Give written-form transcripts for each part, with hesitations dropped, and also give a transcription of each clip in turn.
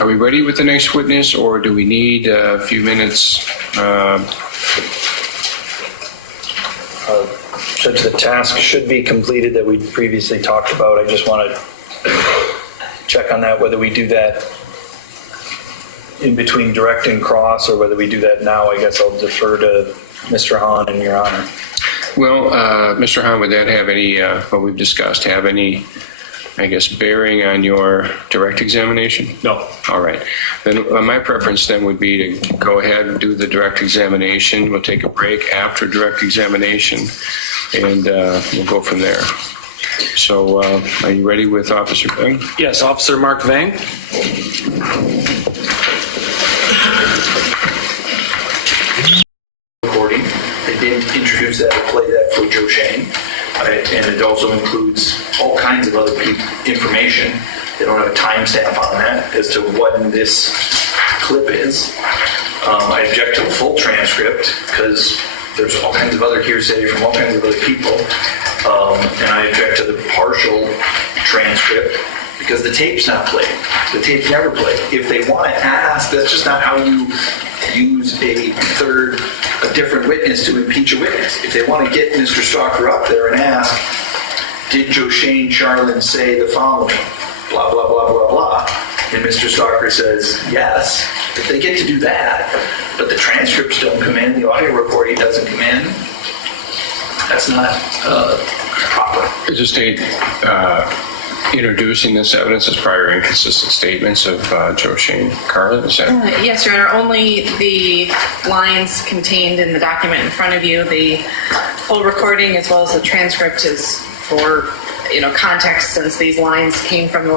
Are we ready with the next witness, or do we need a few minutes? Judge, the task should be completed that we previously talked about. I just want to check on that, whether we do that in between direct and cross or whether we do that now. I guess I'll defer to Mr. Hahn and Your Honor. Well, Mr. Hahn, would that have any, what we've discussed, have any, I guess, bearing on your direct examination? No. All right. Then my preference then would be to go ahead and do the direct examination. We'll take a break after direct examination, and we'll go from there. So are you ready with Officer Vang? Yes, Officer Mark Vang. Recording. They did introduce that or play that for Joe Shane. And it also includes all kinds of other information. They don't have a timestamp on that as to what this clip is. I object to the full transcript because there's all kinds of other hearsay from all kinds of other people. And I object to the partial transcript because the tape's not played. The tape's never played. If they want to ask, that's just not how you use a different witness to impeach a witness. If they want to get Mr. Stalker up there and ask, did Joe Shane Charlin say the following? Blah, blah, blah, blah, blah. And Mr. Stalker says, yes. If they get to do that, but the transcripts don't come in, the audio recording doesn't come in, that's not proper. Is the state introducing this evidence as prior inconsistent statements of Joe Shane Carlin? Is that? Yes, Your Honor. Only the lines contained in the document in front of you, the full recording as well as the transcript is for context, since these lines came from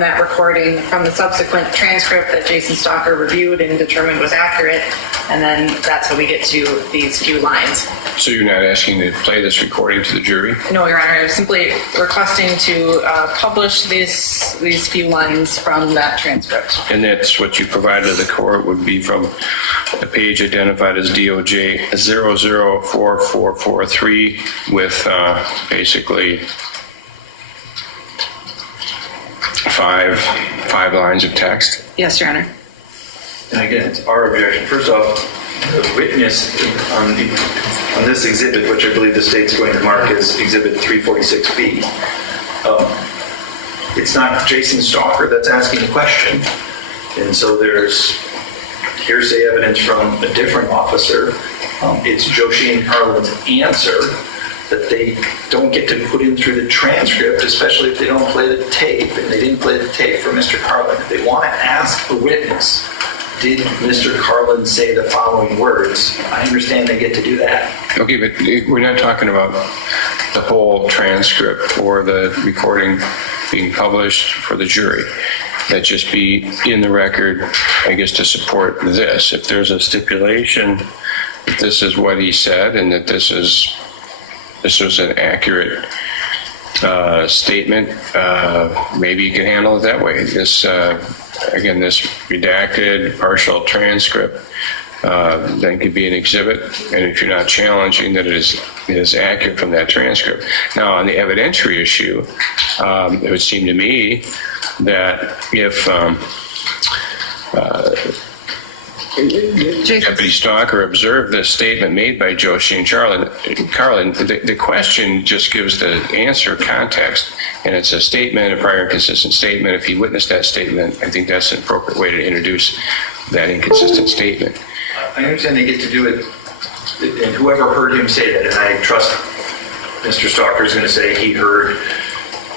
that recording, from the subsequent transcript that Jason Stalker reviewed and determined was accurate, and then that's how we get to these few lines. So you're not asking to play this recording to the jury? No, Your Honor. I'm simply requesting to publish these few lines from that transcript. And that's what you provided to the court would be from a page identified as DOJ 004443 with basically five lines of text. Yes, Your Honor. And again, it's our objection. First off, the witness on this exhibit, which I believe the state's going to mark as Exhibit 346B, it's not Jason Stalker that's asking the question. And so there's hearsay evidence from a different officer. It's Joe Shane Carlin's answer that they don't get to put in through the transcript, especially if they don't play the tape, and they didn't play the tape for Mr. Carlin. If they want to ask the witness, did Mr. Carlin say the following words? I understand they get to do that. Okay, but we're not talking about the whole transcript or the recording being published for the jury. That just be in the record, I guess, to support this. If there's a stipulation that this is what he said and that this was an accurate statement, maybe you can handle it that way. This, again, this redacted partial transcript then could be an exhibit, and if you're not challenging that it is accurate from that transcript. Now, on the evidentiary issue, it would seem to me that if Deputy Stalker observed the statement made by Joe Shane Carlin, the question just gives the answer context, and it's a statement, a prior inconsistent statement. If he witnessed that statement, I think that's an appropriate way to introduce that inconsistent statement. I understand they get to do it, and whoever heard him say that, and I trust Mr. Stalker is going to say he heard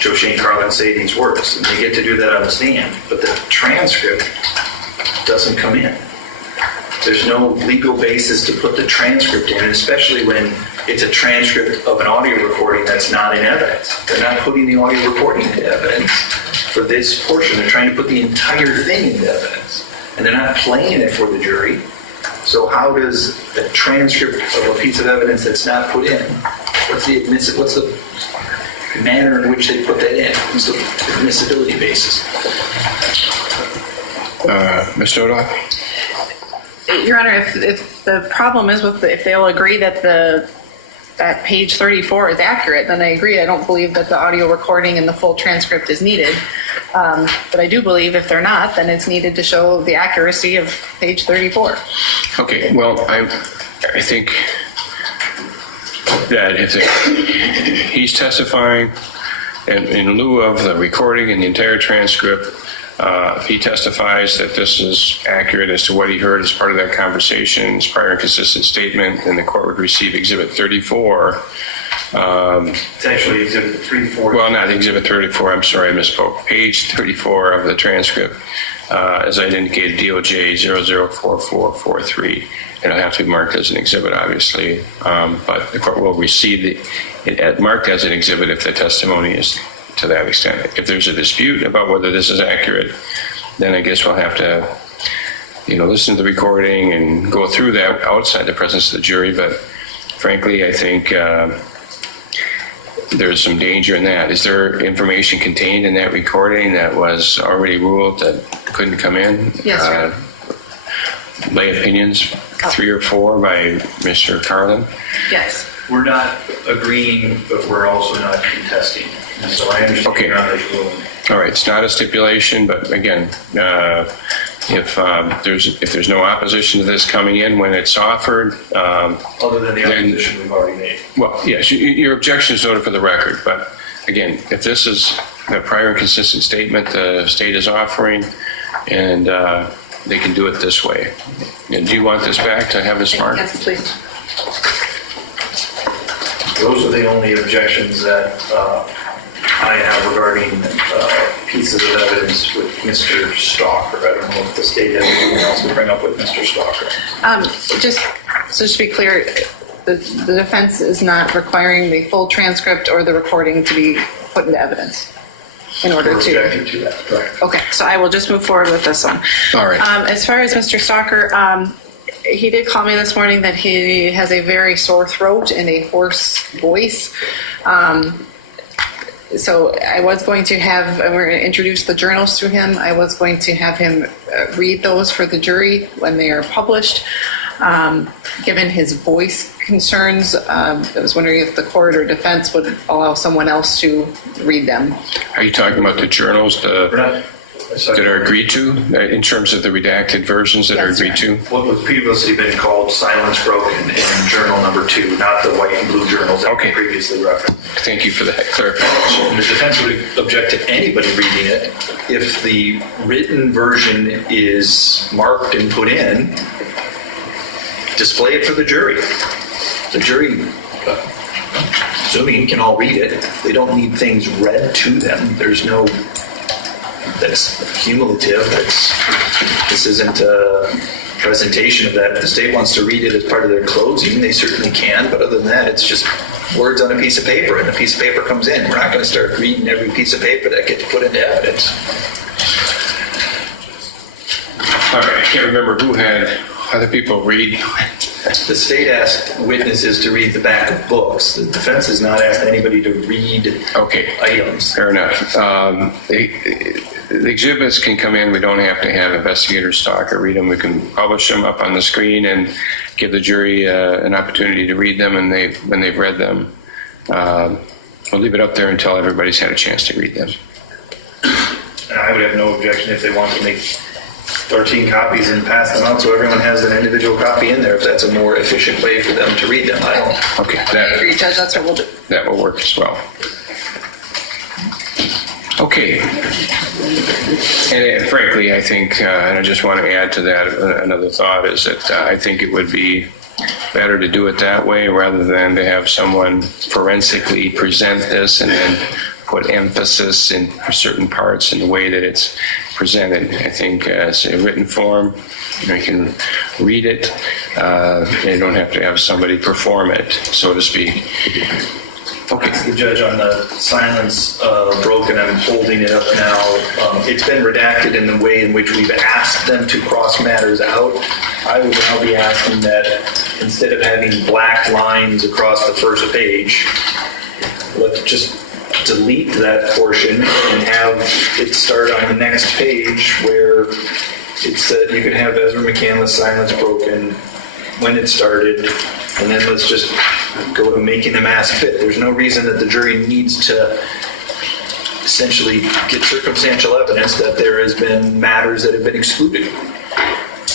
Joe Shane Carlin say these words, and they get to do that on the stand, but the transcript doesn't come in. There's no legal basis to put the transcript in, especially when it's a transcript of an audio recording that's not in evidence. They're not putting the audio recording into evidence for this portion. They're trying to put the entire thing into evidence, and they're not playing it for the jury. So how does a transcript of a piece of evidence that's not put in, what's the manner in which they put that in? What's the admissibility basis? Mr. O'Dodd? Your Honor, if the problem is if they'll agree that the that page 34 is accurate, then I agree. I don't believe that the audio recording and the full transcript is needed. But I do believe if they're not, then it's needed to show the accuracy of page 34. Okay, well, I think that if he's testifying in lieu of the recording and the entire transcript, if he testifies that this is accurate as to what he heard as part of that conversation, his prior and consistent statement, then the court would receive Exhibit 34. It's actually Exhibit 34. Well, not Exhibit 34, I'm sorry, I misspoke. Page 34 of the transcript, as I indicated, DOJ 004443. It'll have to be marked as an exhibit, obviously, but the court will receive it marked as an exhibit if the testimony is to that extent. If there's a dispute about whether this is accurate, then I guess we'll have to, listen to the recording and go through that outside the presence of the jury. But frankly, I think there's some danger in that. Is there information contained in that recording that was already ruled that couldn't come in? Yes, sir. Lay opinions, 3 or 4 by Mr. Carlin? Yes. We're not agreeing, but we're also not contesting. And so I understand Okay. Your Honor's ruling. All right, it's not a stipulation, but again, if there's no opposition to this coming in when it's offered, Other than the Then- opposition we've already made. well, yes, your objection is noted for the record, but again, if this is a prior and consistent statement the state is offering, and they can do it this way. And do you want this back to have this marked? Yes, please. Those are the only objections that I have regarding pieces of evidence with Mr. Stalker. I don't know if the state has anything else to bring up with Mr. Stalker. Just to be clear, the defense is not requiring the full transcript or the recording to be put into evidence in order We're to. objecting to that, correct. Okay, so I will just move forward with this one. All right. As far as Mr. Stalker, he did call me this morning that he has a very sore throat and a hoarse voice. So I was going to we're going to introduce the journals to him. I was going to have him read those for the jury when they are published. Given his voice concerns, I was wondering if the court or defense would allow someone else to read them. Are you talking about the journals We're not. that are agreed to in terms of the redacted versions that are Yes, agreed to? What was previously been called silence broken in journal number 2, not the white and blue journals that Okay. were previously referenced. Thank you for that clarification. The defense would object to anybody reading it if the written version is marked and put in. Display it for the jury. The jury, assuming can all read it, they don't need things read to them. There's no that's cumulative. This isn't a presentation of that. If the state wants to read it as part of their closing, they certainly can. But other than that, it's just words on a piece of paper, and the piece of paper comes in. We're not going to start reading every piece of paper that gets put into evidence. All right, I can't remember who had other people read. The state asked witnesses to read the back of books. The defense has not asked anybody to read Okay. items. Fair enough. The exhibits can come in. We don't have to have investigator Stalker read them. We can publish them up on the screen and give the jury an opportunity to read them, and when they've read them. We'll leave it up there until everybody's had a chance to read them. I would have no objection if they want to make 13 copies and pass them out so everyone has an individual copy in there, if that's a more efficient way for them to read them. I don't. Okay, For you, Judge, that's what we'll do. that will work as well. Okay. And frankly, I think, and I just want to add to that, another thought is that I think it would be better to do it that way rather than to have someone forensically present this and then put emphasis in certain parts in the way that it's presented. I think as a written form, you can read it. You don't have to have somebody perform it, so to speak. Okay. The judge on the silence broken, I'm holding it up now. It's been redacted in the way in which we've asked them to cross matters out. I would now be asking that instead of having black lines across the first page, let's just delete that portion and have it start on the next page where it said you could have Ezra McCandless silence broken when it started, and then let's just go to making them ask fit. There's no reason that the jury needs to essentially get circumstantial evidence that there has been matters that have been excluded.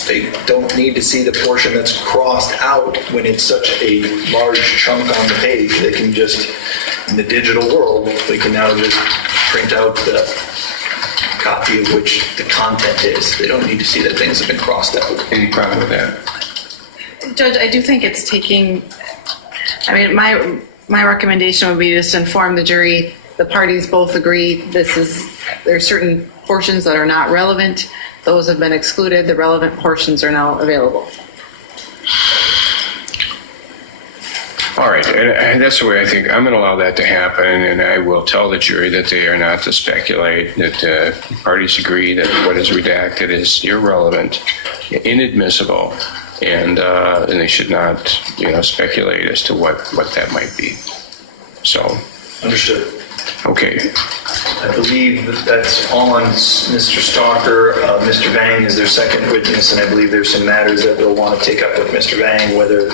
They don't need to see the portion that's crossed out when it's such a large chunk on the page. They can just, in the digital world, they can now just print out the copy of which the content is. They don't need to see that things have been crossed out. Any problem with that? Judge, I do think it's taking, my recommendation would be just to inform the jury, the parties both agree there's certain portions that are not relevant. Those have been excluded. The relevant portions are now available. All right, and that's the way I think I'm going to allow that to happen, and I will tell the jury that they are not to speculate, that parties agree that what is redacted is irrelevant, inadmissible, and they should not, speculate as to what that might be. So, Understood. okay. I believe that's on Mr. Stalker. Mr. Vang is their second witness, and I believe there's some matters that they'll want to take up with Mr. Vang, whether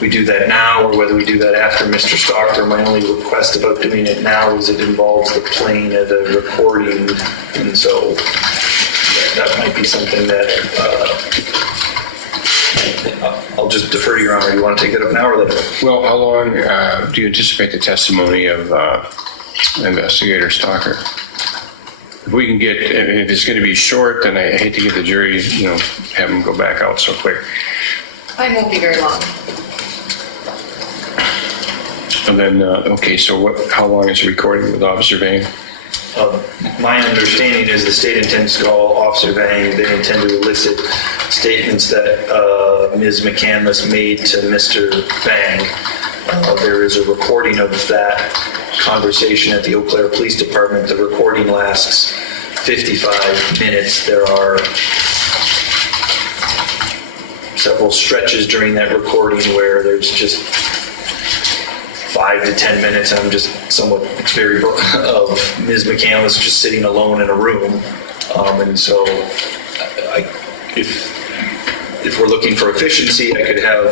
we do that now or whether we do that after Mr. Stalker. My only request about doing it now is it involves the playing of the recording, and so that might be something that I'll just defer to Your Honor. You want to take it up now or later? Well, how long do you anticipate the testimony of Investigator Stalker? If we can get, if it's going to be short, then I hate to get the jury, have them go back out so quick. Mine won't be very long. And then, okay, so how long is the recording with Officer Vang? My understanding is the state intends to call Officer Vang. They intend to elicit statements that Ms. McCandless made to Mr. Vang. There is a recording of that conversation at the Eau Claire Police Department. The recording lasts 55 minutes. There are several stretches during that recording where there's just 5 to 10 minutes, and I'm just somewhat, it's very, of Ms. McCandless just sitting alone in a room. And so if we're looking for efficiency, I could have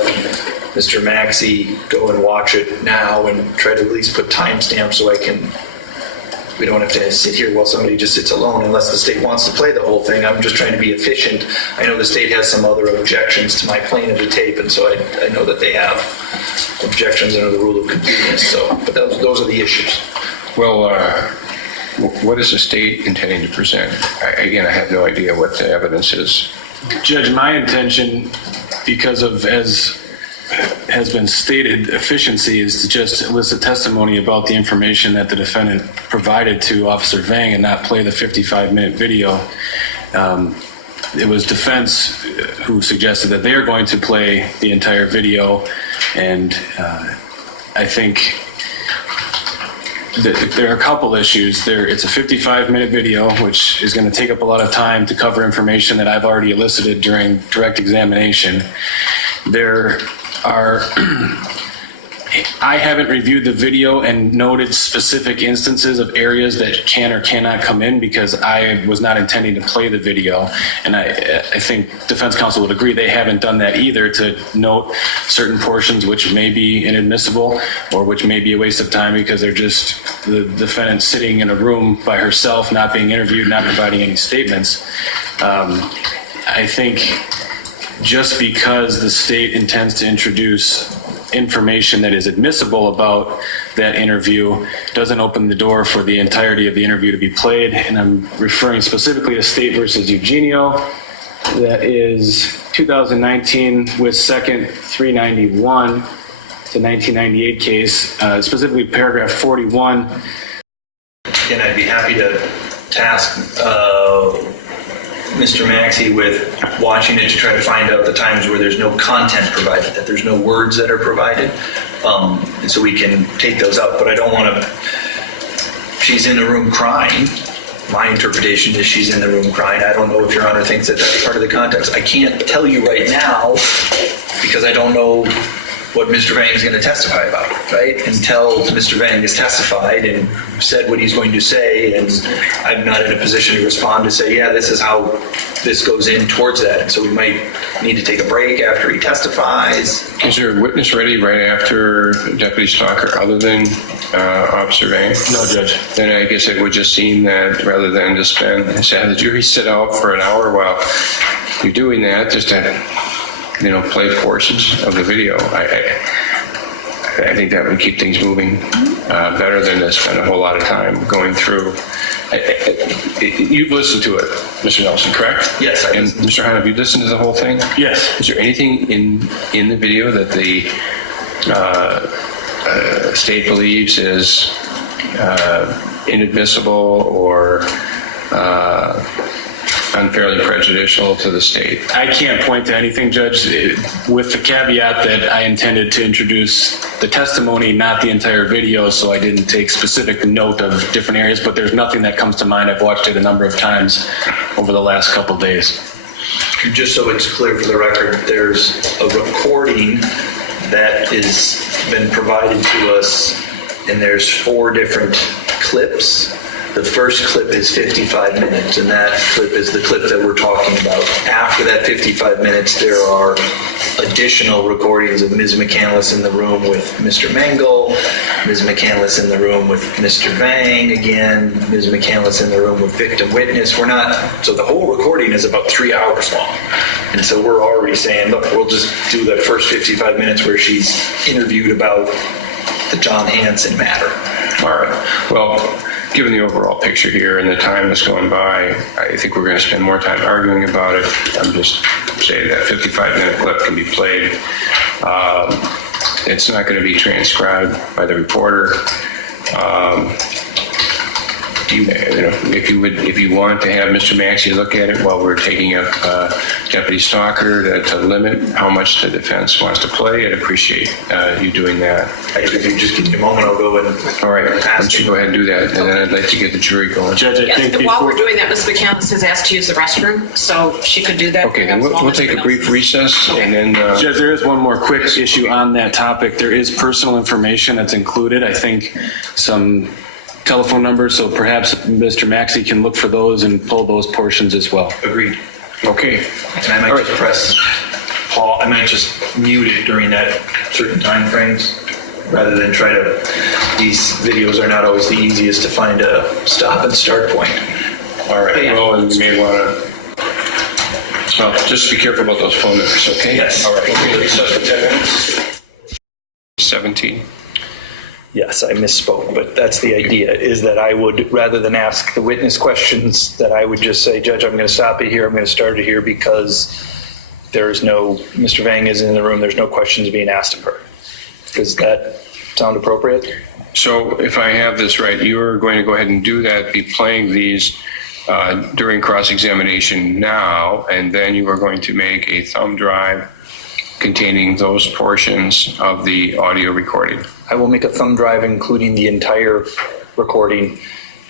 Mr. Maxey go and watch it now and try to at least put timestamps so we don't have to sit here while somebody just sits alone unless the state wants to play the whole thing. I'm just trying to be efficient. I know the state has some other objections to my playing of the tape, and so I know that they have objections under the rule of completeness. So, but those are the issues. Well, what is the state intending to present? Again, I have no idea what the evidence is. Judge, my intention, because of, as has been stated, efficiency is to just elicit testimony about the information that the defendant provided to Officer Vang and not play the 55-minute video. It was defense who suggested that they are going to play the entire video, and I think that there are a couple issues. It's a 55-minute video, which is going to take up a lot of time to cover information that I've already elicited during direct examination. There are, I haven't reviewed the video and noted specific instances of areas that can or cannot come in because I was not intending to play the video. And I think defense counsel would agree they haven't done that either, to note certain portions which may be inadmissible or which may be a waste of time because they're just the defendant sitting in a room by herself, not being interviewed, not providing any statements. I think just because the state intends to introduce information that is admissible about that interview doesn't open the door for the entirety of the interview to be played. And I'm referring specifically to State versus Eugenio. That is 2019 with second 391. It's a 1998 case, specifically paragraph 41. And I'd be happy to task Mr. Maxey with watching it to try to find out the times where there's no content provided, that there's no words that are provided, and so we can take those out. But I don't want to, she's in the room crying. My interpretation is she's in the room crying. I don't know if Your Honor thinks that that's part of the context. I can't tell you right now because I don't know what Mr. Vang is going to testify about, right? Until Mr. Vang has testified and said what he's going to say, and I'm not in a position to respond to say, yeah, this is how this goes in towards that. And so we might need to take a break after he testifies. Is there a witness ready right after Deputy Stalker other than Officer Vang? No, Judge. Then I guess it would just seem that rather than to spend, have the jury sit out for an hour while you're doing that, just to, play portions of the video. I think that would keep things moving better than to spend a whole lot of time going through. You've listened to it, Mr. Nelson, correct? Yes, I And listened. Mr. Hahn, have you listened to the whole thing? Yes. Is there anything in the video that the state believes is inadmissible or unfairly prejudicial to the state? I can't point to anything, Judge, with the caveat that I intended to introduce the testimony, not the entire video, so I didn't take specific note of different areas, but there's nothing that comes to mind. I've watched it a number of times over the last couple of days. Just so it's clear for the record, there's a recording that has been provided to us, and there's 4 different clips. The first clip is 55 minutes, and that clip is the clip that we're talking about. After that 55 minutes, there are additional recordings of Ms. McCandless in the room with Mr. Mengel, Ms. McCandless in the room with Mr. Vang again, Ms. McCandless in the room with victim witness. So the whole recording is about 3 hours long. And so we're already saying, look, we'll just do the first 55 minutes where she's interviewed about the John Hanson matter. All right. Well, given the overall picture here and the time that's going by, I think we're going to spend more time arguing about it. I'm just saying that 55-minute clip can be played. It's not going to be transcribed by the reporter. If you want to have Mr. Maxey look at it while we're taking up Deputy Stalker to limit how much the defense wants to play, I'd appreciate you doing that. If you just give me a moment, I'll go and All right, why don't you go ahead and do that, and then I'd like to get the jury going. Judge, I think Yes, while before... we're doing that, Ms. McCandless has asked to use the restroom, so she could do that. Okay, then perhaps while we'll Mr. take a brief Nelson- recess, and then... Judge, there is one more quick issue on that topic. There is personal information that's included. I think some telephone numbers, so perhaps Mr. Maxey can look for those and pull those portions as well. agreed. Okay. And I might just press pause, I might just mute it during that certain time frames rather than try to, these videos are not always the easiest to find a stop and start point. All right, Yeah. well, and you may want to... Well, just be careful about those phone numbers, okay? Yes. All right, we'll recess for 10 minutes. 17. Yes, I misspoke, but that's the idea, is that I would, rather than ask the witness questions, that I would just say, Judge, I'm going to stop it here, I'm going to start it here because there's no, Mr. Vang is in the room, there's no questions being asked of her. Does that sound appropriate? So if I have this right, you're going to go ahead and do that, be playing these during cross-examination now, and then you are going to make a thumb drive containing those portions of the audio recording. I will make a thumb drive including the entire recording,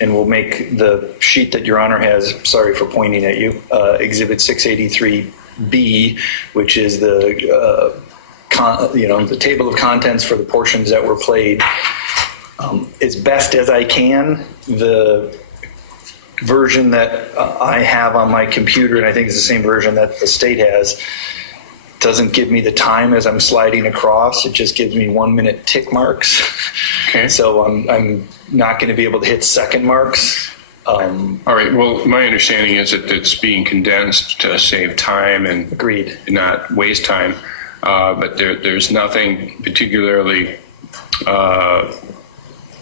and we'll make the sheet that Your Honor has, sorry for pointing at you, Exhibit 683B, which is the the table of contents for the portions that were played. As best as I can, the version that I have on my computer, and I think it's the same version that the state has, doesn't give me the time as I'm sliding across. It just gives me 1-minute tick marks. Okay. So I'm not going to be able to hit second marks. All right, well, my understanding is that it's being condensed to save time and Agreed. not waste time, but there's nothing particularly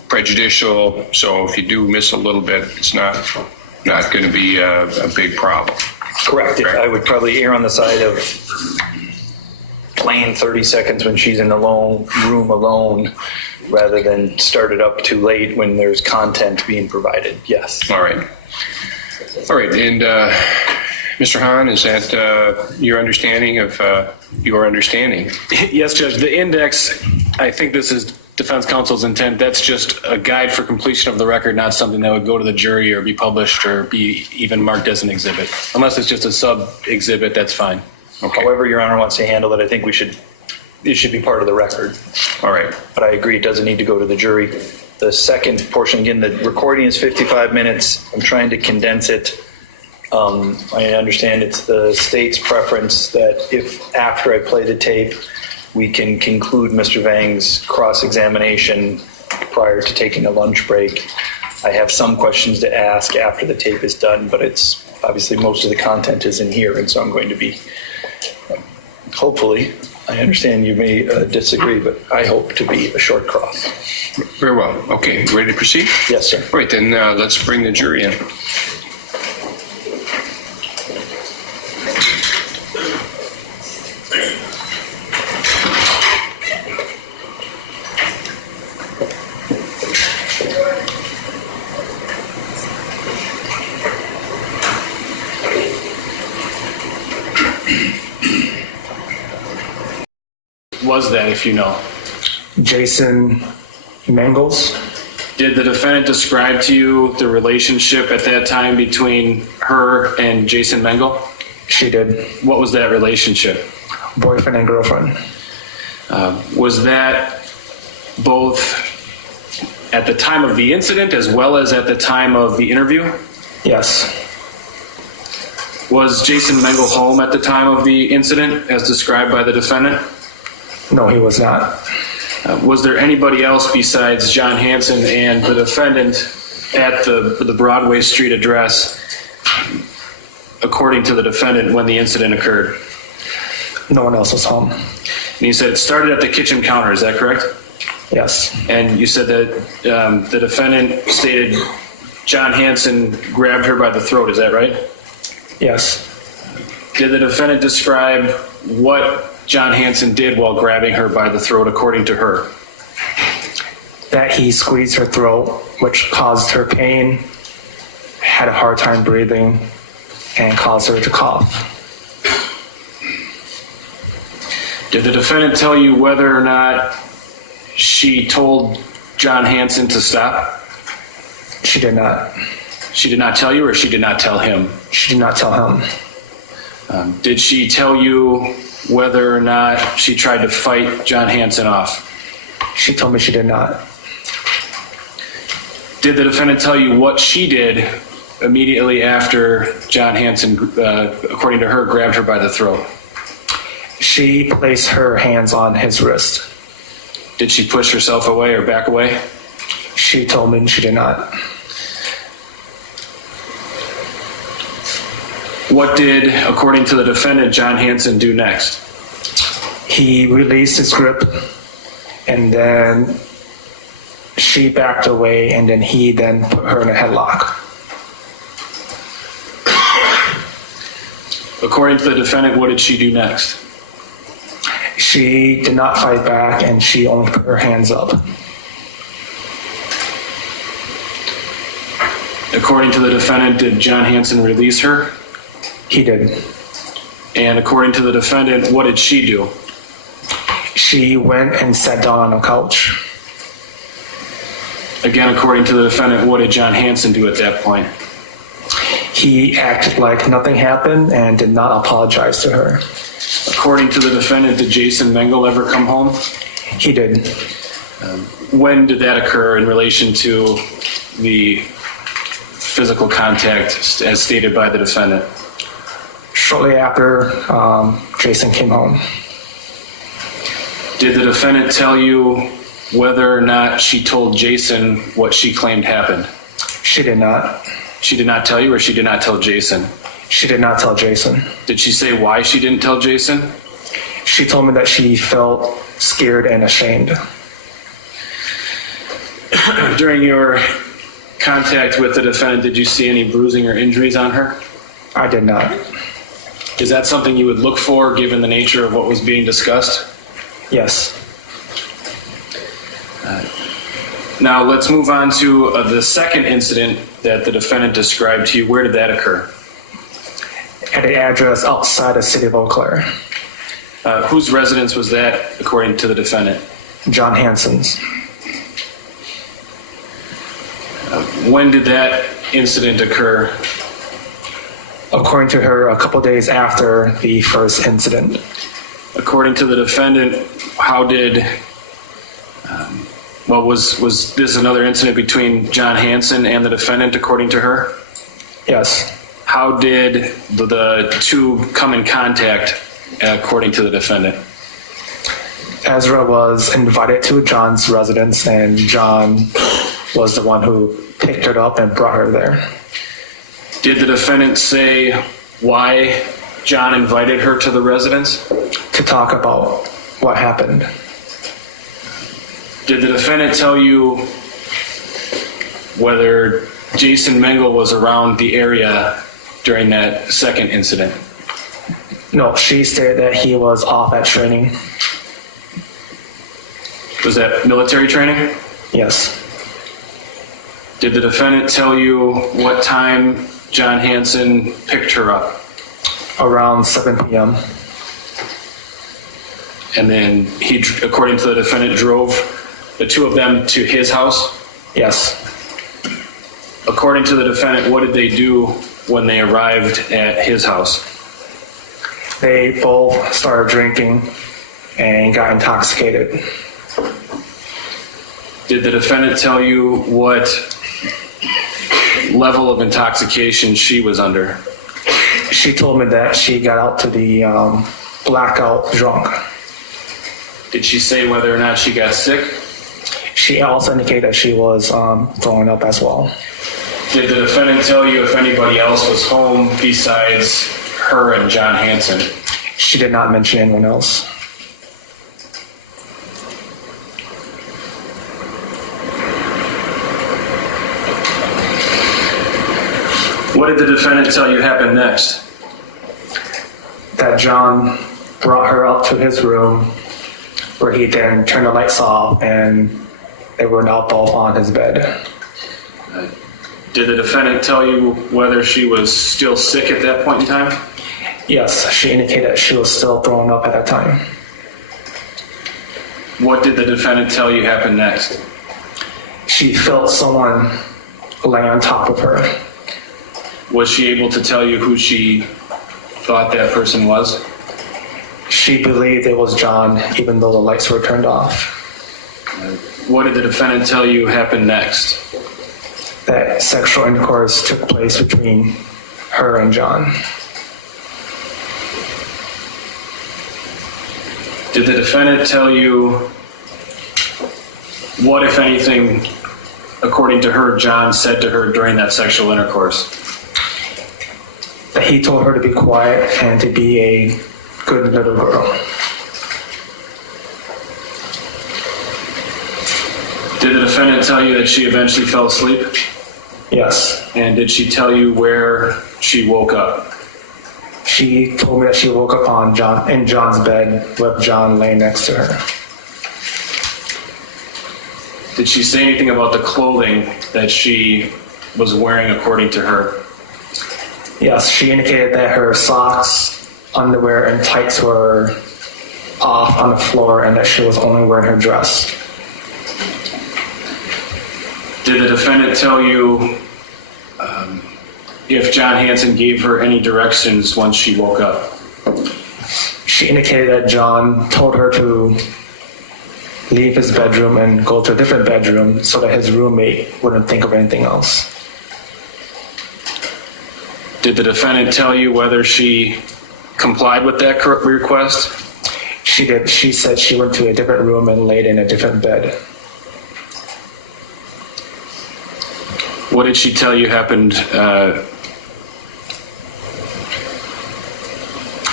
prejudicial, so if you do miss a little bit, it's not going to be a big problem. Correct. I would probably err on the side of playing 30 seconds when she's in the room alone rather than start it up too late when there's content being provided. Yes. All right. All right, and Mr. Hahn, is that your understanding of your understanding? Yes, Judge. The index, I think this is defense counsel's intent. That's just a guide for completion of the record, not something that would go to the jury or be published or be even marked as an exhibit. Unless it's just a sub-exhibit, that's fine. Okay. However Your Honor wants to handle it, I think we should it should be part of the record. All right. But I agree, it doesn't need to go to the jury. The second portion, again, the recording is 55 minutes. I'm trying to condense it. I understand it's the state's preference that if after I play the tape, we can conclude Mr. Vang's cross-examination prior to taking a lunch break. I have some questions to ask after the tape is done, but it's obviously most of the content is in here, and so I'm going to be, hopefully, I understand you may disagree, but I hope to be a short cross. Very well. Okay, ready to proceed? Yes, sir. All right, then let's bring the jury in. Was that, if you know? Jason Mangles. Did the defendant describe to you the relationship at that time between her and Jason Mengel? She did. What was that relationship? Boyfriend and girlfriend. Was that both at the time of the incident as well as at the time of the interview? Yes. Was Jason Mengel home at the time of the incident as described by the defendant? No, he was not. Was there anybody else besides John Hanson and the defendant at the Broadway Street address, according to the defendant, when the incident occurred? No one else was home. And you said it started at the kitchen counter, is that correct? Yes. And you said that the defendant stated John Hanson grabbed her by the throat, is that right? Yes. Did the defendant describe what John Hanson did while grabbing her by the throat, according to her? That he squeezed her throat, which caused her pain, had a hard time breathing, and caused her to cough. Did the defendant tell you whether or not she told John Hanson to stop? She did not. She did not tell you, or she did not tell him? She did not tell him. Did she tell you whether or not she tried to fight John Hanson off? She told me she did not. Did the defendant tell you what she did immediately after John Hanson, according to her, grabbed her by the throat? She placed her hands on his wrist. Did she push herself away or back away? She told me she did not. What did, according to the defendant, John Hanson do next? He released his grip, and then she backed away, and then he then put her in a headlock. According to the defendant, what did she do next? She did not fight back, and she only put her hands up. According to the defendant, did John Hanson release her? He did. And according to the defendant, what did she do? She went and sat down on a couch. Again, according to the defendant, what did John Hanson do at that point? He acted like nothing happened and did not apologize to her. According to the defendant, did Jason Mengel ever come home? He did. When did that occur in relation to the physical contact as stated by the defendant? Shortly after Jason came home. Did the defendant tell you whether or not she told Jason what she claimed happened? She did not. She did not tell you, or she did not tell Jason? She did not tell Jason. Did she say why she didn't tell Jason? She told me that she felt scared and ashamed. During your contact with the defendant, did you see any bruising or injuries on her? I did not. Is that something you would look for given the nature of what was being discussed? Yes. Now let's move on to the second incident that the defendant described to you. Where did that occur? At an address outside the city of Eau Claire. Whose residence was that, according to the defendant? John Hanson's. When did that incident occur? According to her, a couple days after the first incident. According to the defendant, how did, was this another incident between John Hanson and the defendant, according to her? Yes. How did the two come in contact, according to the defendant? Ezra was invited to John's residence, and John was the one who picked her up and brought her there. Did the defendant say why John invited her to the residence? To talk about what happened. Did the defendant tell you whether Jason Mengel was around the area during that second incident? No, she stated that he was off at training. Was that military training? Yes. Did the defendant tell you what time John Hanson picked her up? Around 7 p.m. And then he, according to the defendant, drove the two of them to his house? Yes. According to the defendant, what did they do when they arrived at his house? They both started drinking and got intoxicated. Did the defendant tell you what level of intoxication she was under? She told me that she got out to the blackout drunk. Did she say whether or not she got sick? She also indicated that she was throwing up as well. Did the defendant tell you if anybody else was home besides her and John Hanson? She did not mention anyone else. What did the defendant tell you happened next? That John brought her up to his room, where he then turned the lights off, and they were now both on his bed. Did the defendant tell you whether she was still sick at that point in time? Yes, she indicated that she was still throwing up at that time. What did the defendant tell you happened next? She felt someone lay on top of her. Was she able to tell you who she thought that person was? She believed it was John, even though the lights were turned off. What did the defendant tell you happened next? That sexual intercourse took place between her and John. Did the defendant tell you what, if anything, according to her, John said to her during that sexual intercourse? That he told her to be quiet and to be a good little girl. Did the defendant tell you that she eventually fell asleep? Yes. And did she tell you where she woke up? She told me that she woke up in John's bed with John laying next to her. Did she say anything about the clothing that she was wearing according to her? Yes, she indicated that her socks, underwear, and tights were off on the floor, and that she was only wearing her dress. Did the defendant tell you if John Hanson gave her any directions once she woke up? She indicated that John told her to leave his bedroom and go to a different bedroom so that his roommate wouldn't think of anything else. Did the defendant tell you whether she complied with that request? She did. She said she went to a different room and laid in a different bed. What did she tell you happened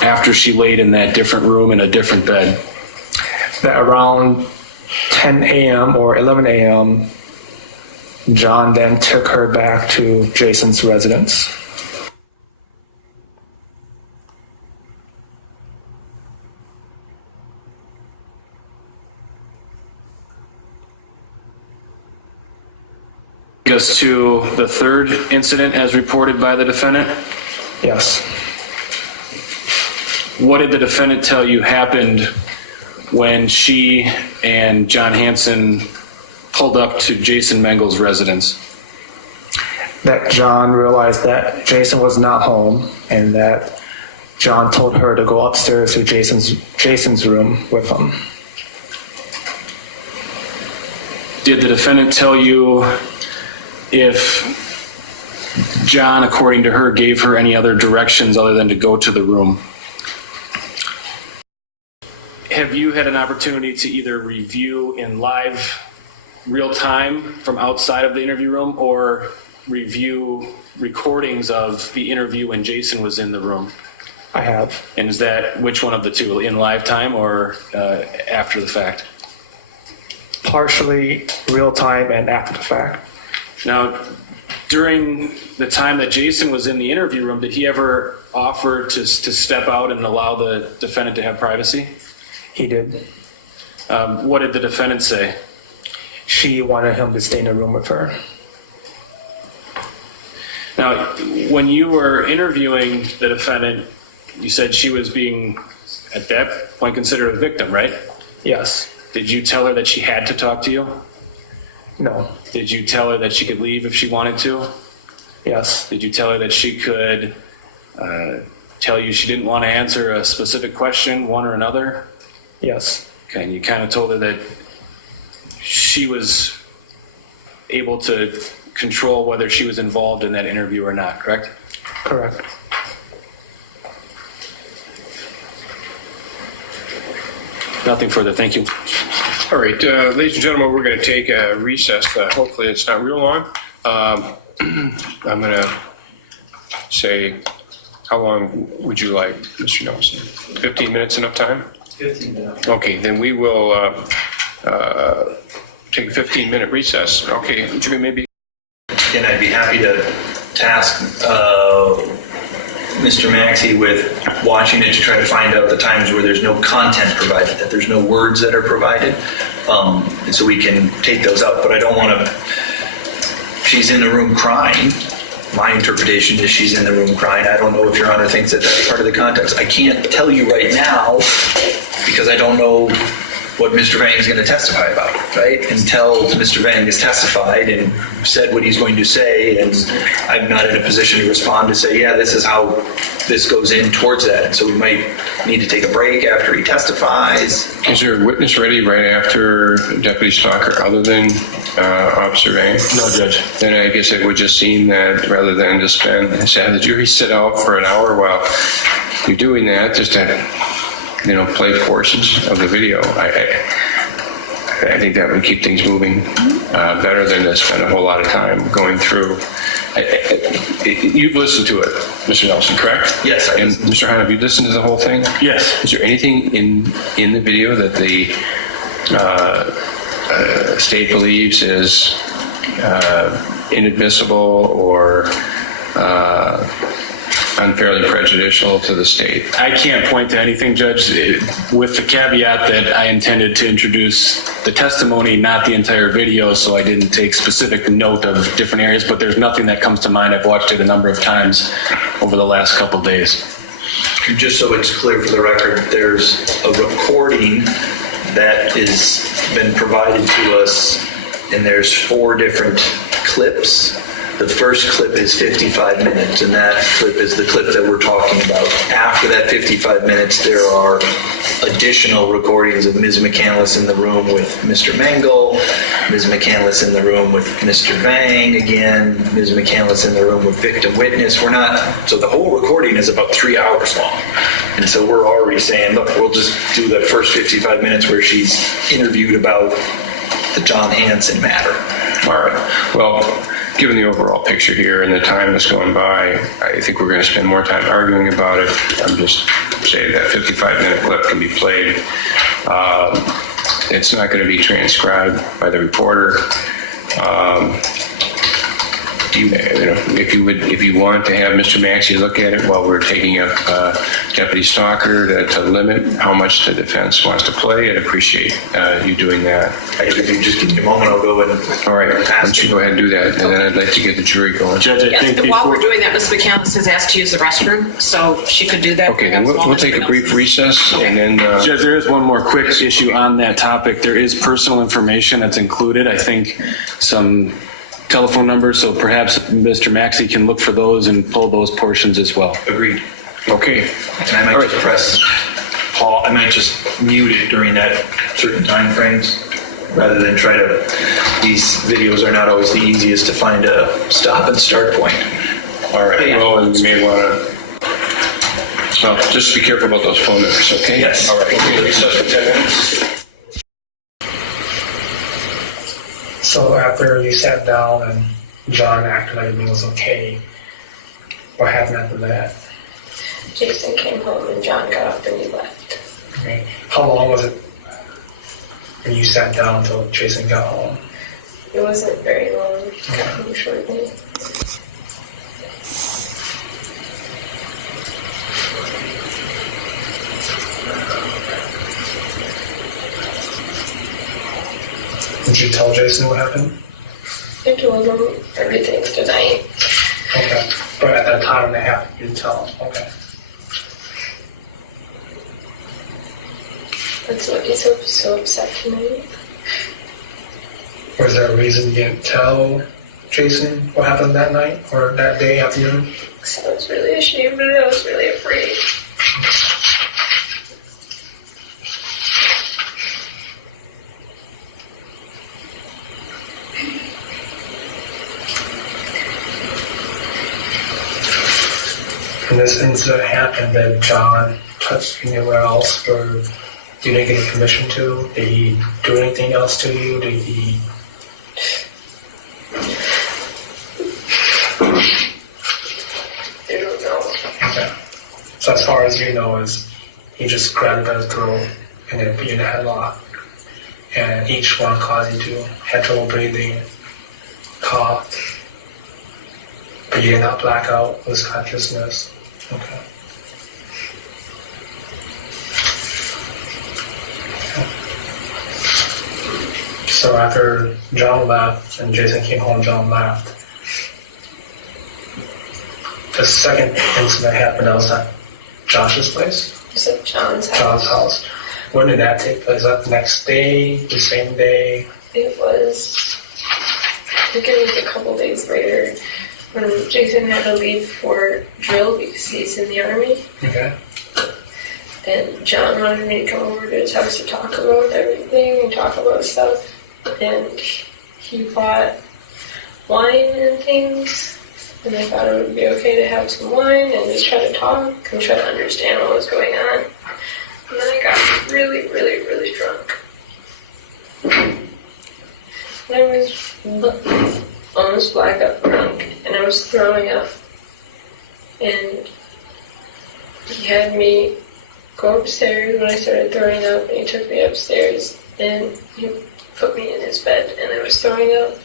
after she laid in that different room in a different bed? That around 10 a.m. or 11 a.m., John then took her back to Jason's residence. Us to the third incident as reported by the defendant. Yes. What did the defendant tell you happened when she and John Hanson pulled up to Jason Mengel's residence? That John realized that Jason was not home, and that John told her to go upstairs to Jason's room with him. did the defendant tell you if John, according to her, gave her any other directions other than to go to the room? Have you had an opportunity to either review in live, real time from outside of the interview room, or review recordings of the interview when Jason was in the room? I have. And is that which one of the two, in live time or after the fact? Partially real time and after the fact. Now, during the time that Jason was in the interview room, did he ever offer to step out and allow the defendant to have privacy? He did. What did the defendant say? She wanted him to stay in the room with her. Now, when you were interviewing the defendant, you said she was being, at that point, considered a victim, right? Yes. Did you tell her that she had to talk to you? No. Did you tell her that she could leave if she wanted to? Yes. Did you tell her that she could tell you she didn't want to answer a specific question, one or another? Yes. Okay, and you kind of told her that she was able to control whether she was involved in that interview or not, correct? Correct. Nothing further, thank you. All right, ladies and gentlemen, we're going to take a recess. Hopefully it's not real long. I'm going to say, how long would you like, Mr. Nelson? 15 minutes enough time? 15 minutes. Okay, then we will take a 15-minute recess. Okay, Jimmy, maybe. And I'd be happy to task Mr. Maxey with watching it to try to find out the times where there's no content provided, that there's no words that are provided, and so we can take those out. But I don't want to, she's in the room crying. My interpretation is she's in the room crying. I don't know if Your Honor thinks that that's part of the context. I can't tell you right now because I don't know what Mr. Vang is going to testify about, right? Until Mr. Vang has testified and said what he's going to say, and I'm not in a position to respond to say, yeah, this is how this goes in towards that. And so we might need to take a break after he testifies. Is there a witness ready right after Deputy Stalker other than Officer Vang? No, Judge. Then I guess it would just seem that rather than to have the jury sit out for an hour while you're doing that, just to play portions of the video. I think that would keep things moving better than to spend a whole lot of time going through. You've listened to it, Mr. Nelson, correct? Yes, I And listened. Mr. Hahn, have you listened to the whole thing? Yes. Is there anything in the video that the state believes is inadmissible or unfairly prejudicial to the state? I can't point to anything, Judge, with the caveat that I intended to introduce the testimony, not the entire video, so I didn't take specific note of different areas, but there's nothing that comes to mind. I've watched it a number of times over the last couple of days. Just so it's clear for the record, there's a recording that has been provided to us, and there's 4 different clips. The first clip is 55 minutes, and that clip is the clip that we're talking about. After that 55 minutes, there are additional recordings of Ms. McCandless in the room with Mr. Mengel, Ms. McCandless in the room with Mr. Vang again, Ms. McCandless in the room with victim witness. So the whole recording is about 3 hours long. And so we're already saying, look, we'll just do the first 55 minutes where she's interviewed about the John Hanson matter. All right. Well, given the overall picture here and the time that's going by, I think we're going to spend more time arguing about it. I'm just saying that 55-minute clip can be played. It's not going to be transcribed by the reporter. If you want to have Mr. Maxey look at it while we're taking up Deputy Stalker to limit how much the defense wants to play, I'd appreciate you doing that. If you just give me a moment, I'll go and All right, why don't you go ahead and do that, and then I'd like to get the jury going. Judge, I think Yes, while before... we're doing that, Ms. McCandless has asked to use the restroom, so she could do that. Okay, then perhaps while we'll Mr. take a brief Nelson- recess, and then... Judge, there is one more quick issue on that topic. There is personal information that's included. I think some telephone numbers, so perhaps Mr. Maxey can look for those and pull those portions as well. agreed. Okay. And I might just press pause, I might just mute it during that certain time frames. rather than try to, these videos are not always the easiest to find a stop and start point. All right, well, and you may want to, well, just be careful about those phone numbers, okay? Yes. All right, we'll be recessed for 10 minutes. So after you sat down and John acted like everything was okay, what happened after that? Jason came home and John got up and he left. Okay. How long was it when you sat down until Jason got home? It wasn't very long, got home shortly. Did you tell Jason what happened? I told him everything tonight. Okay. But at that time when it happened, you didn't tell him. Okay. That's what he's so upset tonight. Was there a reason you didn't tell Jason what happened that night or that day afternoon? So I was really ashamed and I was really afraid. When this incident happened, did John touch anywhere else or you didn't get permission to? Did he do anything else to you? Did he... I don't know. Okay. So as far as you know is he just grabbed you by the throat and then put you in a headlock. And each one caused you to have trouble breathing, cough, but you did not black out, lose consciousness. Okay. So after John left and Jason came home, John left. The second incident happened, that was at Josh's place, It's at John's house. John's house. When did that take place? Was that the next day, the same day? It was, I think it was a couple days later when Jason had to leave for drill because he's in the army. Okay. And John wanted me to come over to his house to talk about everything and talk about stuff. And he bought wine and things. And I thought it would be okay to have some wine and just try to talk and try to understand what was going on. And then I got really, really, really drunk. And I was almost blackout drunk, and I was throwing up. And he had me go upstairs when I started throwing up, and he took me upstairs, and he put me in his bed, and I was throwing up.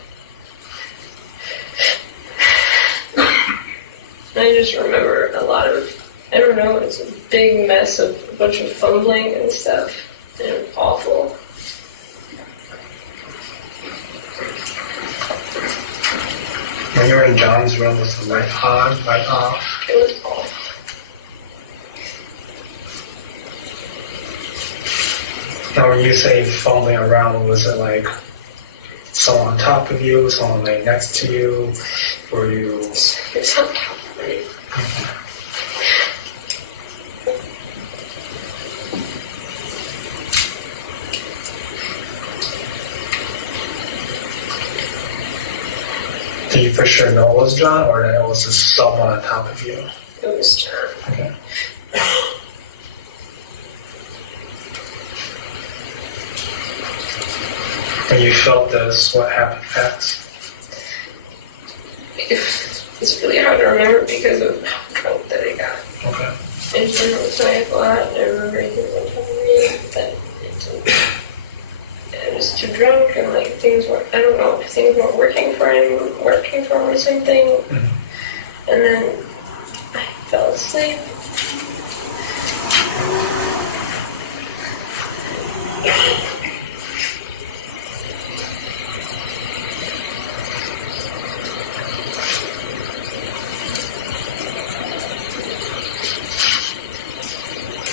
And I just remember a lot of, I don't know, it's a big mess of a bunch of fumbling and stuff, and it was awful. When you were in John's room, was the light on, light off? It was awful. Now when you say fumbling around, was it like someone on top of you, someone laying next to you? Were you... It was on top of me. Did you for sure know it was John, or that it was just someone on top of you? It was John. Okay. When you felt this, what happened next? It's really hard to remember because of how drunk that I got. Okay. I just remember it was my a lot, and I remember he was on top of me, but I was too drunk, and like things were, I don't know if things weren't working for him or something. Mm-hmm. And then I fell asleep.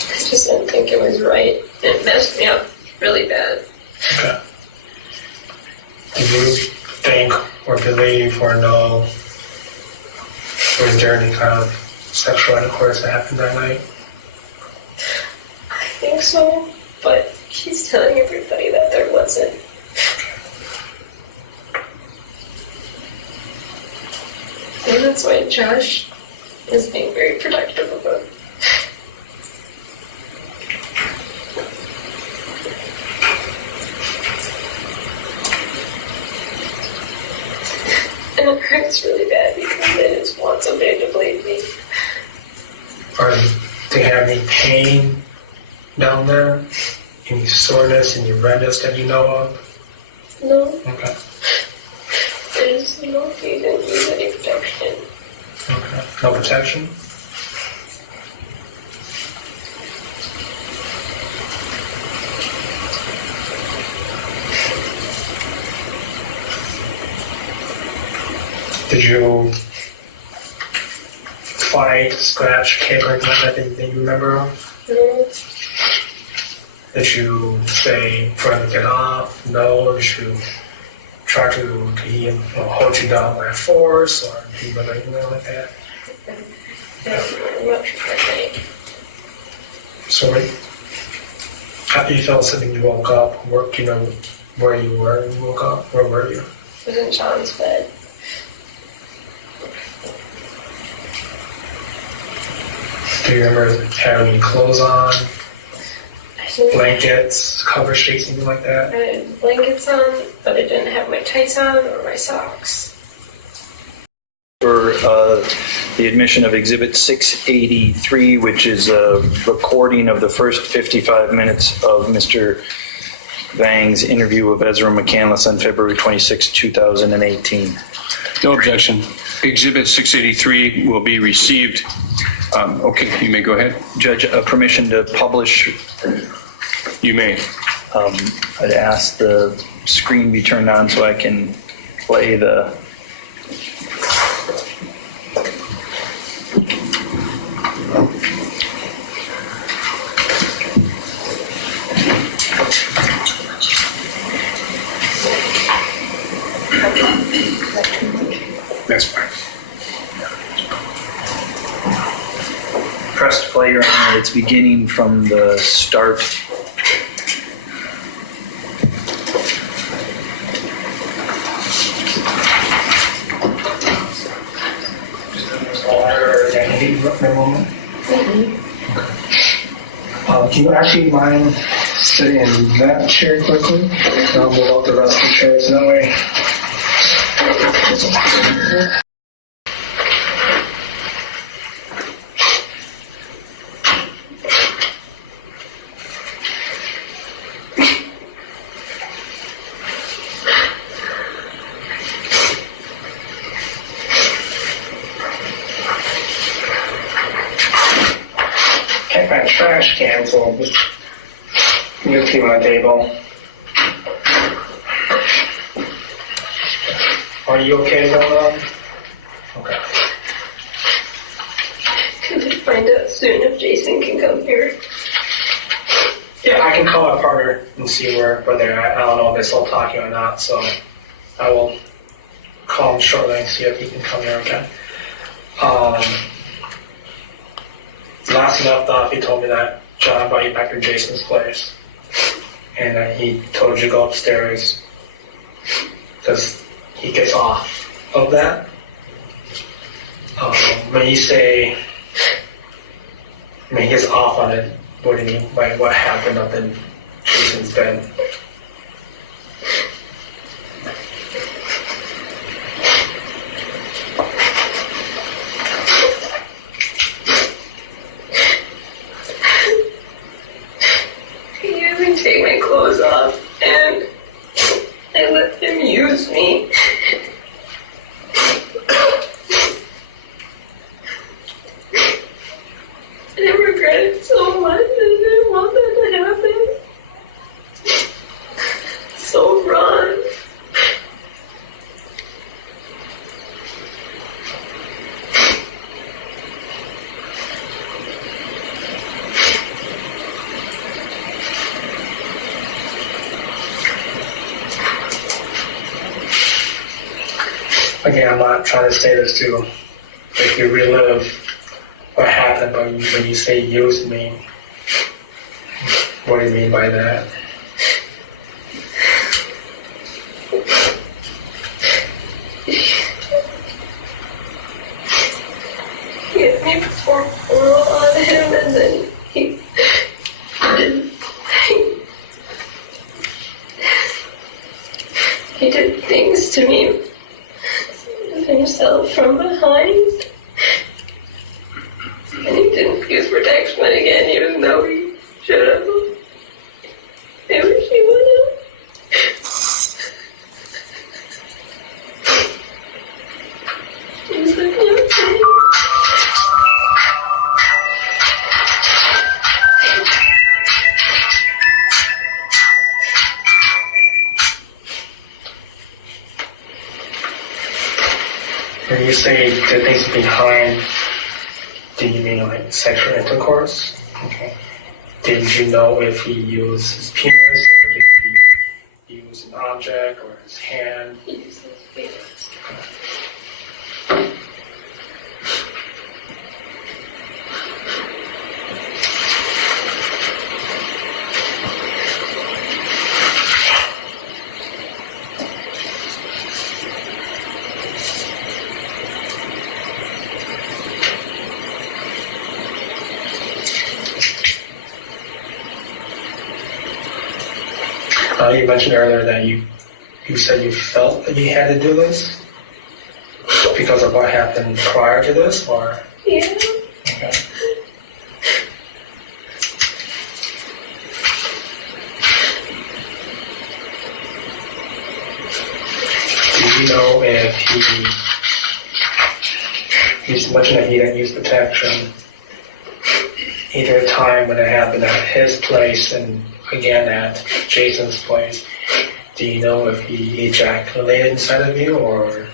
I just didn't think it was right. It messed me up really bad. Okay. Did you think or believe or know, was there any kind of sexual intercourse that happened that night? I think so, but he's telling everybody that there wasn't. And that's why Josh is being very productive about it. And it hurts really bad because I just want somebody to blame me. Or do you have any pain down there? Any soreness, any redness that you know of? No, Okay. there's no, he didn't use any protection. Okay. No protection? Did you fight, scratch, kick, or anything like that that you remember of? No, Did you say try to get off? No? Or did you try to he hold you down by force, or even anything like that? not much of a thing. So after you fell asleep and you woke up, you know where you were when you woke up? Where were you? I was in John's bed. Do you remember having any clothes on, I didn't blankets, cover sheets, anything like I that? had blankets on, but I didn't have my tights on or my socks. For the admission of Exhibit 683, which is a recording of the first 55 minutes of Mr. Vang's interview of Ezra McCandless on February 26, 2018. No objection. Exhibit 683 will be received. Okay, you may go ahead. Judge, permission to publish. You may. I'd ask the screen be turned on so I can play the. That's fine. Press play, Your Honor. It's beginning from the start. Do you actually mind sitting in that chair quickly? I'll move out the rest of the chairs that way. Take my trash can, so I'll just move to my table. Are you okay with that? Okay. Can we find out soon if Jason can come here? Yeah, I can call my partner and see where they're at. I don't know if they're still talking or not, so I will call him shortly and see if he can come here, okay? Last he left off, he told me that John brought you back to Jason's place, and that he told you to go upstairs because he gets off of that. When you say, he gets off on it, what do you mean by what happened up in Jason's bed? He usually take my clothes off and I let him use me. And I regret it so much. I didn't want that to happen. So wrong. Again, I'm not trying to say this to make you relive what happened, but when you say used me, what do you mean by that? he performed oral on him, and then he did things to me himself from behind. And he didn't use protection again, even though he should have. Maybe he would have. He's like, okay. When you say the things behind, do you mean like sexual intercourse? Okay. Did you know if he used his penis, or did he use an object, or his hand? He uses his feelings. You mentioned earlier that you said you felt that you had to do this because of what happened prior to this, or? Yeah. Okay. Do you know if you mentioned that he didn't use protection either time when it happened at his place and again at Jason's place? Do you know if he ejaculated inside of you, or?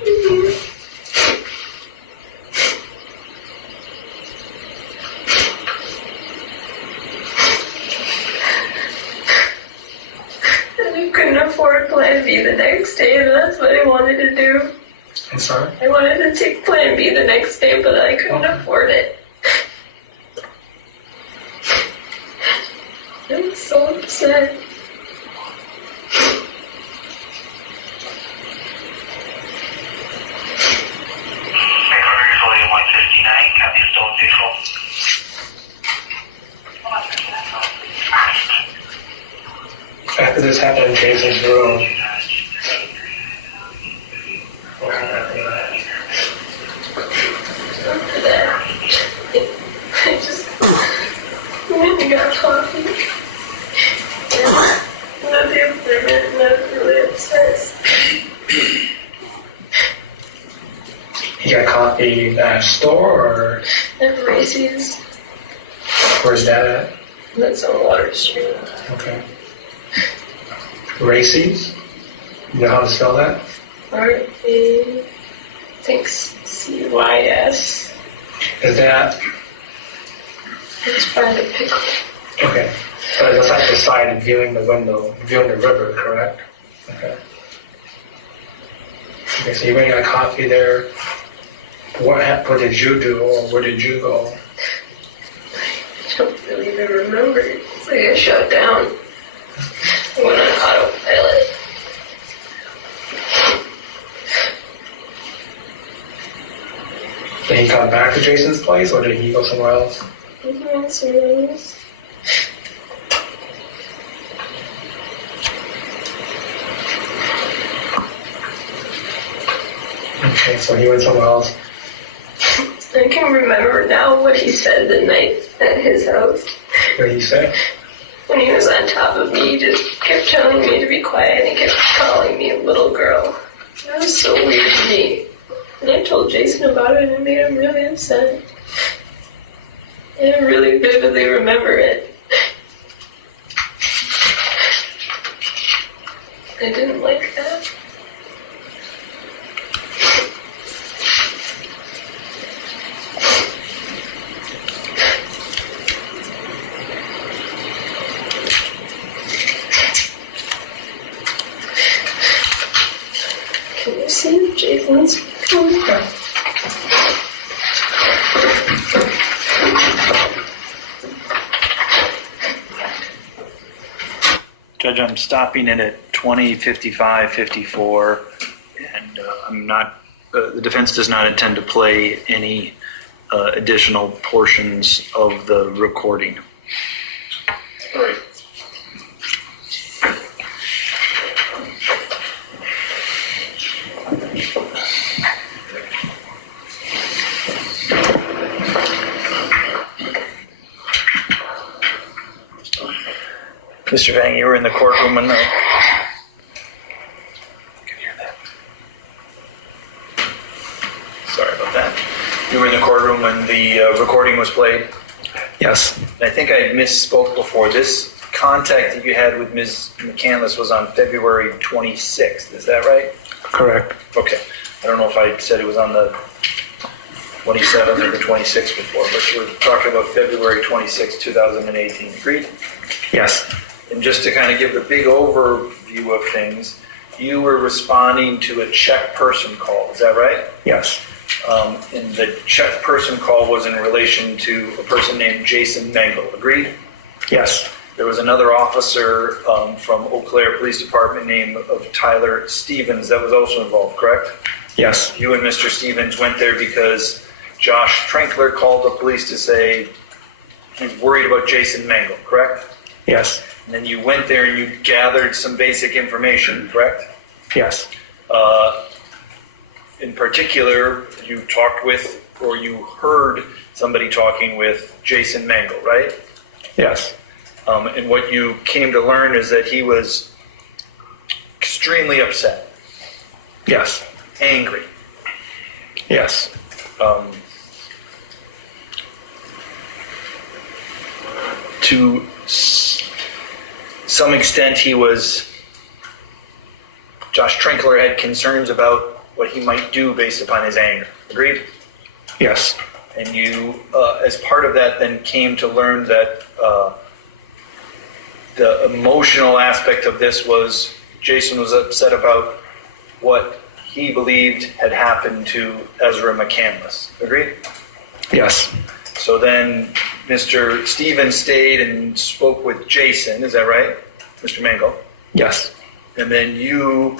I couldn't afford Plan B the next day, and that's what I wanted to do. I'm sorry? I wanted to take Plan B the next day, but I couldn't afford it. I was so upset. After this happened in Jason's room, After that, I just went and got coffee. And at the appointment, and I was really upset. you got coffee at a store, or At Macy's, where's that at? that's on Water Street. Okay. Racy's? You know how to spell that? R-A, I think C-Y-S. Is that, It's by the pickle. okay. So it's like the side viewing the window, viewing the river, correct? Okay. Okay, so you went and got coffee there. What did you do, or where did you go? I don't really even remember. It's like I shut down. I went on autopilot. Did he come back to Jason's place, or did he go somewhere else? He went somewhere else. Okay, so he went somewhere else. I can remember now what he said the night at his house. What did he say? When he was on top of me, he just kept telling me to be quiet and he kept calling me a little girl. That was so weird to me. And I told Jason about it and it made him really upset. And I really vividly remember it. I didn't like that. Can you see if Jason's coming from? Judge, I'm stopping it at 20:55:54, and I'm not. The defense does not intend to play any additional portions of the recording. Right. Mr. Vang, you were in the courtroom when the... Sorry about that. You were in the courtroom when the recording was played? Yes, I think I misspoke before. This contact that you had with Ms. McCandless was on February 26th. Is that right? correct. Okay. I don't know if I said it was on the 27th or the 26th before, but you were talking about February 26th, 2018. Agreed? Yes, And just to kind of give the big overview of things, you were responding to a check person call. Is that right? yes, And the check person call was in relation to a person named Jason Mengel. Agreed? yes, There was another officer from Eau Claire Police Department named of Tyler Stevens that was also involved, correct? yes, You and Mr. Stevens went there because Josh Trinkler called the police to say he's worried about Jason Mengel, correct? yes, And then you went there and you gathered some basic information, correct? yes, In particular, you talked with, or you heard somebody talking with Jason Mengel, right? yes, And what you came to learn is that he was extremely upset, yes, angry. yes, To some extent, Josh Trinkler had concerns about what he might do based upon his anger. Agreed? yes, And you, as part of that, then came to learn that the emotional aspect of this was Jason was upset about what he believed had happened to Ezra McCandless. Agreed? yes, So then Mr. Stevens stayed and spoke with Jason. Is that right? Mr. Mengel? yes, And then you,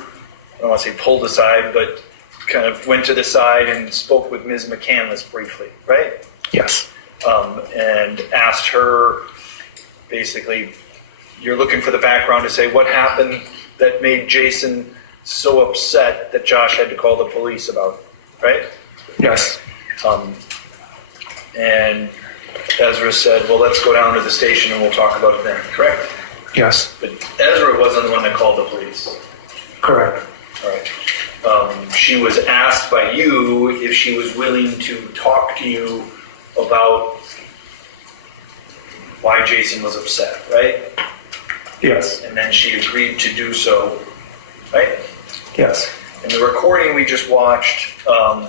I don't want to say pulled aside, but kind of went to the side and spoke with Ms. McCandless briefly, right? yes, And asked her, basically, you're looking for the background to say what happened that made Jason so upset that Josh had to call the police about it, right? yes, And Ezra said, well, let's go down to the station and we'll talk about it then, correct? yes, But Ezra wasn't the one that called the police. correct. All right. She was asked by you if she was willing to talk to you about why Jason was upset, right? Yes, And then she agreed to do so, right? yes, In the recording we just watched, I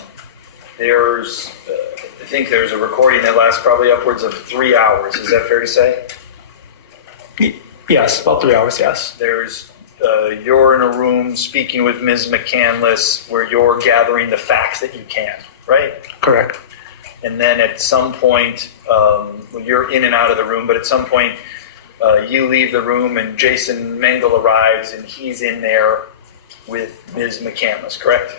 think there's a recording that lasts probably upwards of 3 hours. Is that fair to say? yes, about 3 hours, yes, You're in a room speaking with Ms. McCandless where you're gathering the facts that you can, right? correct. And then at some point, well, you're in and out of the room, but at some point you leave the room and Jason Mengel arrives and he's in there with Ms. McCandless, correct?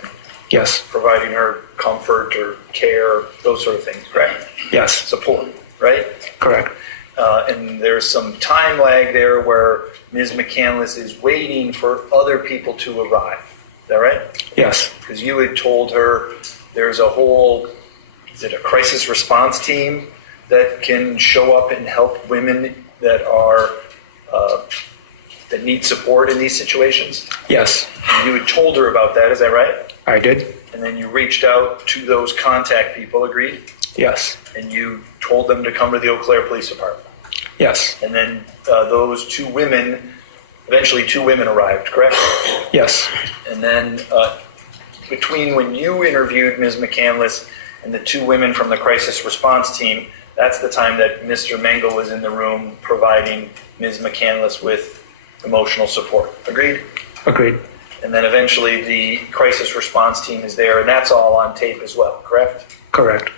Yes, Providing her comfort or care, those sort of things, correct? yes, Support, right? correct. And there's some time lag there where Ms. McCandless is waiting for other people to arrive. Is that right? Yes, Because you had told her there's a whole, is it a crisis response team that can show up and help women that are, that need support in these situations? yes, You had told her about that, is that right? I did. And then you reached out to those contact people, agreed? Yes, And you told them to come to the Eau Claire Police Department. yes, And then those two women, eventually two women arrived, correct? yes, And then between when you interviewed Ms. McCandless and the two women from the crisis response team, that's the time that Mr. Mengel was in the room providing Ms. McCandless with emotional support. Agreed? agreed. And then eventually the crisis response team is there, and that's all on tape as well, correct? Correct.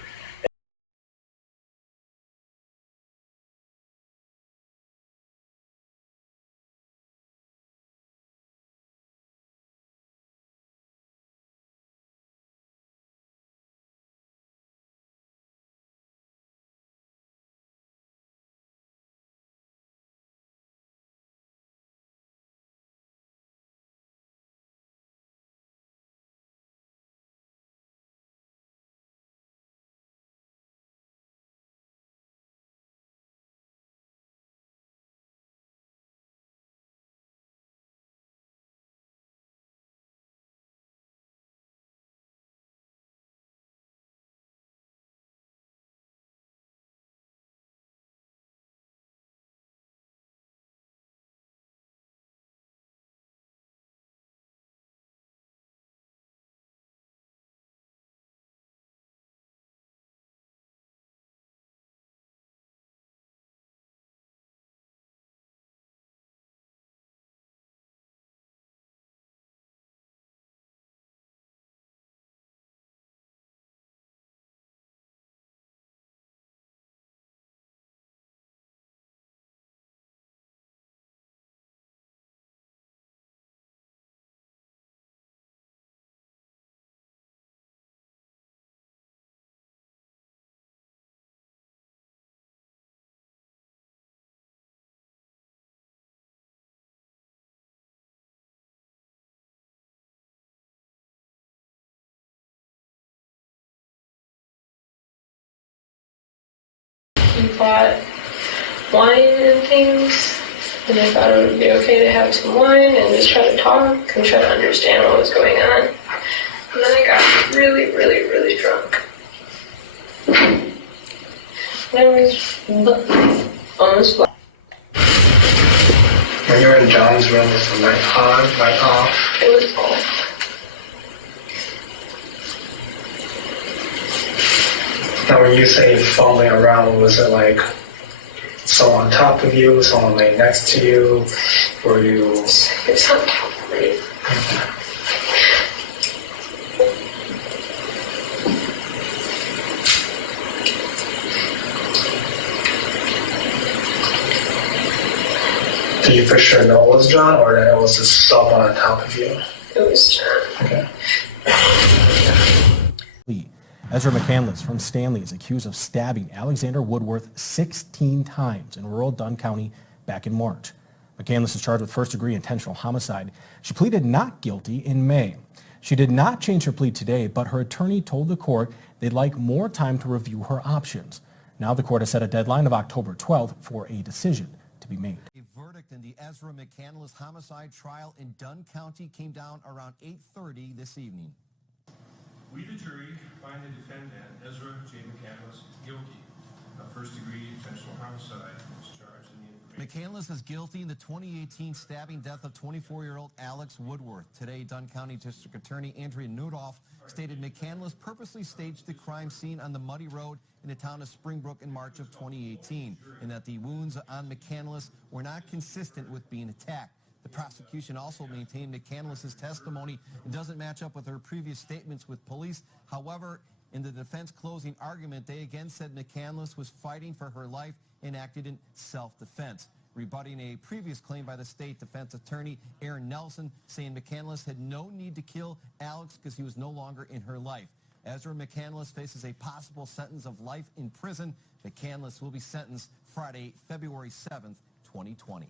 he bought wine and things, and I thought it would be okay to have some wine and just try to talk and try to understand what was going on. And then I got really, really, really drunk. And I was almost black. When you were in John's room, was the light on, light off? It was off. Now, when you say falling around, was it like someone on top of you, someone laying next to you, or you? It was on top of me. Did you for sure know it was John, or that it was just someone on top of you? It was John. Okay. Ezra McCandless from Stanley is accused of stabbing Alexander Woodworth 16 times in rural Dunn County back in March. McCandless is charged with first-degree intentional homicide. She pleaded not guilty in May. She did not change her plea today, but her attorney told the court they'd like more time to review her options. Now the court has set a deadline of October 12th for a decision to be made. A verdict in the Ezra McCandless homicide trial in Dunn County came down around 8:30 this evening. We, the jury, find the defendant, Ezra J. McCandless, guilty of first-degree intentional homicide as charged in the information. McCandless is guilty in the 2018 stabbing death of 24-year-old Alex Woodworth. Today, Dunn County District Attorney Andrea Nudoff stated McCandless purposely staged the crime scene on the muddy road in the town of Springbrook in March of 2018, and that the wounds on McCandless were not consistent with being attacked. The prosecution also maintained McCandless' testimony doesn't match up with her previous statements with police. However, in the defense closing argument, they again said McCandless was fighting for her life and acted in self-defense, rebutting a previous claim by the state defense attorney Aaron Nelson, saying McCandless had no need to kill Alex because he was no longer in her life. Ezra McCandless faces a possible sentence of life in prison. McCandless will be sentenced Friday, February 7th, 2020.